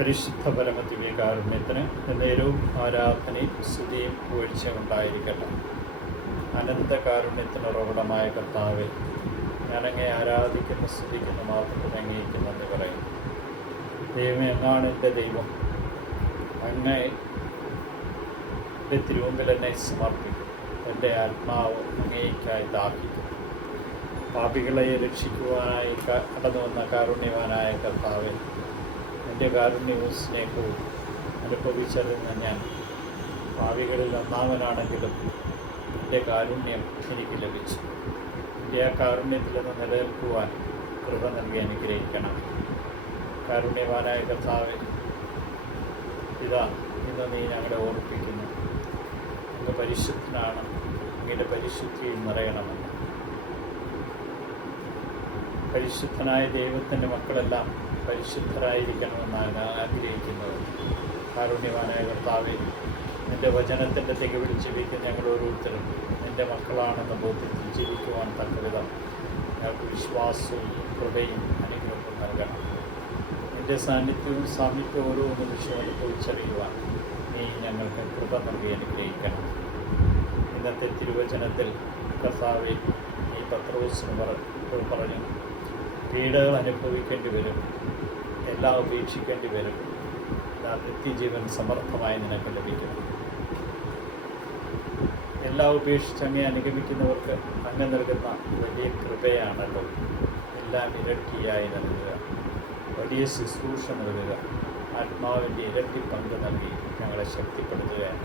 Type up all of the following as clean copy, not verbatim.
പരിശുദ്ധ പരമദിവ്യകാരുണ്യത്തിന് നേരവും ആരാധനയും സ്തുതിയും പുകഴ്ചയും ഉണ്ടായിരിക്കട്ടെ. അനന്തകാരുണ്യത്തിന് ഉറവിടമായ കർത്താവെ, ഞാനങ്ങേ ആരാധിക്കുന്ന സ്തുതിക്കുന്ന മാത്രം അംഗീകരിക്കുന്നെന്ന് പറയും. ദൈവമേ, അങ്ങാണ് എൻ്റെ ദൈവം. അങ്ങയുടെ തിരുമുമ്പിൽ എന്നെ സമർപ്പിക്കും. എൻ്റെ ആത്മാവ് അങ്ങേയ്ക്കായി ദാഹിക്കും. പാപികളെ രക്ഷിക്കുവാനായി കടന്നു വന്ന കാരുണ്യവാനായ കർത്താവെ, എൻ്റെ കാരുണ്യവും സ്നേഹവും അനുഭവിച്ചറിഞ്ഞ ഞാൻ ഭാവികളിൽ ഒന്നാമനാണെങ്കിലും എൻ്റെ കാരുണ്യം എനിക്ക് ലഭിച്ചു. എൻ്റെ ആ കാരുണ്യത്തിൽ നിന്ന് നിലനിൽക്കുവാൻ കൃപ നൽകി അനുഗ്രഹിക്കണം. കാരുണ്യവാനായ കർത്താവെ, ഇതാ ഇന്ന് നീ ഞങ്ങളെ ഓർപ്പിക്കുന്നു. അങ്ങ് പരിശുദ്ധനാണ്, അങ്ങയുടെ പരിശുദ്ധിയിൽ നിറയണമെന്ന്. പരിശുദ്ധനായ ദൈവത്തിൻ്റെ മക്കളെല്ലാം പരിശുദ്ധരായിരിക്കണമെന്നാണ് ആഗ്രഹിക്കുന്നത്. കാരുണ്യവാനായ കർത്താവെ, നിൻ്റെ വചനത്തിൻ്റെ തികവിൽ ജീവിക്കുന്ന ഞങ്ങൾ ഓരോരുത്തരും നിൻ്റെ മക്കളാണെന്ന ബോധ്യത്തിൽ ജീവിക്കുവാൻ തക്കവിധം ഞങ്ങൾക്ക് വിശ്വാസവും കൃപയും അനുഗ്രഹവും നൽകണം. നിൻ്റെ സാന്നിധ്യവും സാമീപ്യവും ഓരോ നിമിഷവും അനുഭവിച്ചറിയുവാൻ നീ ഞങ്ങൾക്ക് കൃപ നൽകി അനുഗ്രഹിക്കണം. ഇന്നത്തെ തിരുവചനത്തിൽ കർത്താവെ, ഈ പത്രോസിന് പറഞ്ഞു, പീഡകൾ അനുഭവിക്കേണ്ടി വരും, എല്ലാം ഉപേക്ഷിക്കേണ്ടി വരും, നിത്യജീവൻ സമർത്ഥമായി നിനക്ക് ലഭിക്കും. എല്ലാം ഉപേക്ഷിച്ച് അങ്ങേ അനുഗമിക്കുന്നവർക്ക് അങ്ങ് നൽകുന്ന വലിയ കൃപയാണല്ലോ. എല്ലാം ഇരട്ടിയായി നൽകുക, വലിയ ശുശ്രൂഷ നൽകുക, ആത്മാവിൻ്റെ ഇരട്ടി പങ്ക് നൽകി ഞങ്ങളെ ശക്തിപ്പെടുത്തുകയാണ്.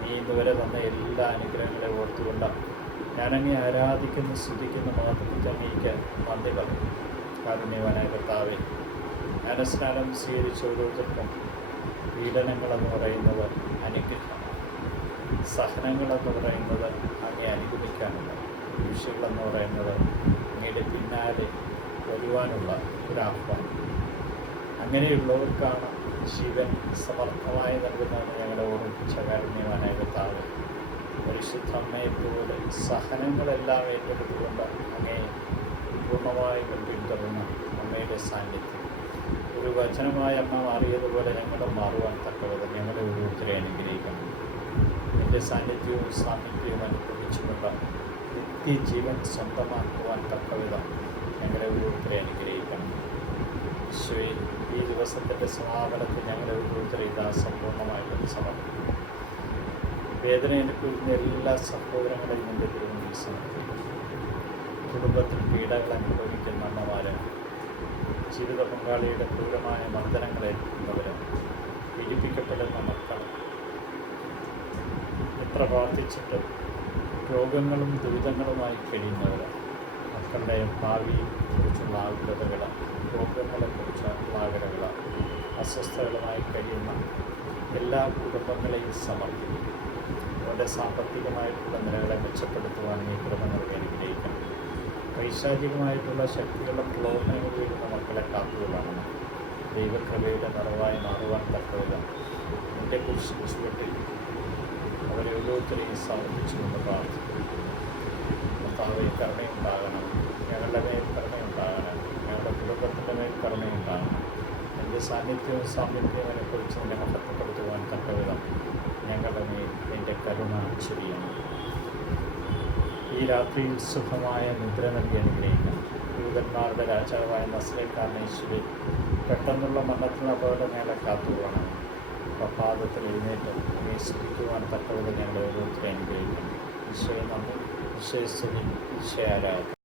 നീ ഇന്നുവരെ തന്ന എല്ലാ അനുഗ്രഹങ്ങളെ ഓർത്തുകൊണ്ട് ഞാനങ്ങേ ആരാധിക്കുന്ന സ്തുതിക്കുന്ന മഹത്വത്തിൽ അങ്ങേക്ക് നന്ദി പറഞ്ഞു. കാരുണ്യവാനായ കർത്താവെ, ജ്ഞാനസ്നാനം സ്വീകരിച്ച ഓരോരുത്തർക്കും പീഡനങ്ങളെന്ന് പറയുന്നത് അനുഗ്രഹമാണ്. സഹനങ്ങളെന്ന് പറയുന്നത് അങ്ങേ അനുഗമിക്കാനുള്ള, വിഷയങ്ങളെന്ന് പറയുന്നത് അങ്ങയുടെ പിന്നാലെ വരുവാനുള്ള ഒരാഹ്വാനം. അങ്ങനെയുള്ളവർക്കാണ് ജീവൻ സമർത്ഥമായി നൽകുന്നതെന്ന് ഞങ്ങളെ ഓർമ്മിപ്പിച്ച കാരുണ്യവാനായ കർത്താവെ, പരിശുദ്ധ അമ്മയെപ്പോലെ സഹനങ്ങളെല്ലാം ഏറ്റെടുത്തുകൊണ്ട് അങ്ങേ പൂർണ്ണമായും പിന്തുടർന്ന അമ്മയുടെ സാന്നിധ്യം ഒരു വചനമായ അമ്മ മാറിയതുപോലെ ഞങ്ങൾ മാറുവാൻ തക്കവിധം ഞങ്ങളെ ഓരോരുത്തരെ അനുഗ്രഹിക്കണം. എൻ്റെ സാന്നിധ്യവും സാമീപ്യവും അനുഭവിച്ചുകൊണ്ട് നിത്യജീവൻ സ്വന്തമാക്കുവാൻ തക്കവിധം ഞങ്ങളെ ഓരോരുത്തരെ അനുഗ്രഹിക്കണം. ഈശോയെ, ഈ ദിവസത്തിൻ്റെ സമാപനത്തിൽ ഞങ്ങളെ ഓരോരുത്തരെ ഇതാ സമ്പൂർണ്ണമായിട്ട് സമർപ്പിക്കും. വേദന അനുഭവിക്കുന്ന എല്ലാ സഹോദരങ്ങളെയും എൻ്റെ തിരുമുമ്പിൽ സമർപ്പിക്കും. കുടുംബത്തിൽ പീഡകൾ അനുഭവിക്കുന്ന അമ്മമാരെ, ജീവിത പങ്കാളിയുടെ ക്രൂരമായ മർദ്ദനങ്ങളേൽക്കുന്നവർ, പീഡിപ്പിക്കപ്പെടുന്ന മക്കൾ, എത്ര പ്രാർത്ഥിച്ചിട്ടും രോഗങ്ങളും ദുരിതങ്ങളുമായി കഴിയുന്നവർ, മക്കളുടെ ഭാവിയെക്കുറിച്ചുള്ള ആകുലതകൾ, രോഗങ്ങളെക്കുറിച്ചുള്ള ആകുലതകൾ, അസ്വസ്ഥതകളുമായി കഴിയുന്ന എല്ലാ കുടുംബങ്ങളെയും സമർപ്പിക്കും. അവരുടെ സാമ്പത്തികമായിട്ടുള്ള നിലകളെ മെച്ചപ്പെടുത്തുവാൻ ഈ കൃപ നൽകി അനുഗ്രഹിക്കണം. പൈശാചികമായിട്ടുള്ള ശക്തികളുടെ പ്രലോഭനങ്ങളിൽ വരുന്ന മക്കളെ കാത്തുകൊള്ളണം. ദൈവകൃപയുടെ നിറവായി മാറുവാൻ തക്കവിധം എൻ്റെ കുരിശിൻ ചുവട്ടിൽ അവരെ ഓരോരുത്തരെയും സമർപ്പിച്ചുകൊണ്ട് പ്രാർത്ഥിക്കും. കർത്താവേ, കരുണയുണ്ടാകണം, ഞങ്ങളുടെ മേൽ കരുണയുണ്ടാകണം, ഞങ്ങളുടെ കുടുംബത്തിൻ്റെ മേൽ കരുണയുണ്ടാകണം. എൻ്റെ സാന്നിധ്യവും സാമീപ്യവും അനുഭവിച്ച് നിന്നെ മഹത്വപ്പെടുത്തുവാൻ തക്കവിധം ഞങ്ങളുടെ മേൽ എൻ്റെ കരുണ ചൊരിയണം. ഈ രാത്രിയിൽ സുഖമായ നിദ്ര നൽകി അനുഗ്രഹിക്കണം. യൂതന്മാരുടെ രാജാവായ നസ്രേക്കാരൻ യേശുവേ, പെട്ടെന്നുള്ള മരണത്തിന് അപകടങ്ങളെ കാത്തുകൊള്ളണം. പ്രഭാതത്തിൽ എഴുന്നേറ്റ് അങ്ങേ സ്തുതിക്കുവാൻ തക്കവിധം ഞങ്ങളെ ഓരോരുത്തരെ അനുഗ്രഹിക്കണം. ഈശോയെ നന്ദി, ഈശോയെ സ്തുതി, ഈശോയെ ആരാധന.